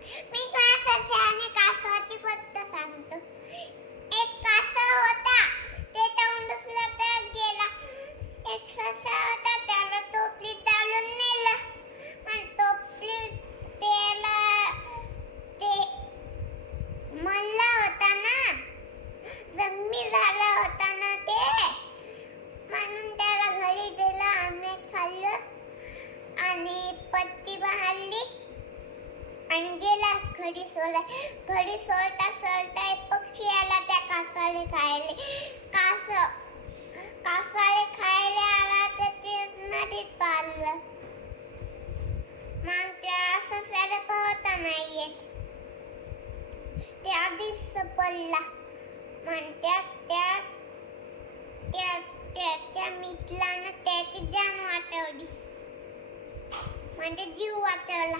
मी कासवाची आणि कासवाची गोष्ट सांगतो. एक कासव होता, त्याच्या उंडसला गेला. एक ससा होता, त्याला टोपलीत डालून नेलं. पण टोपलीत त्याला ते मल्ला होता ना, जखमी झाला होता ना ते, म्हणून त्याला घरी दिलं. आम्हीच खाल्लं आणि पट्टी बांधली आणि गेला घडी सोलाय. घडी सोलता सोलता एक पक्षी आला त्या कासवाला खायला. कासवाला खायला आला तर ते नदीत पाडलं. मग त्या सस्याला पोहता नाही येत, ते आधीच पडला. मग त्याच्या मित्रानं त्याची जान वाचवली, म्हणजे जीव वाचवला.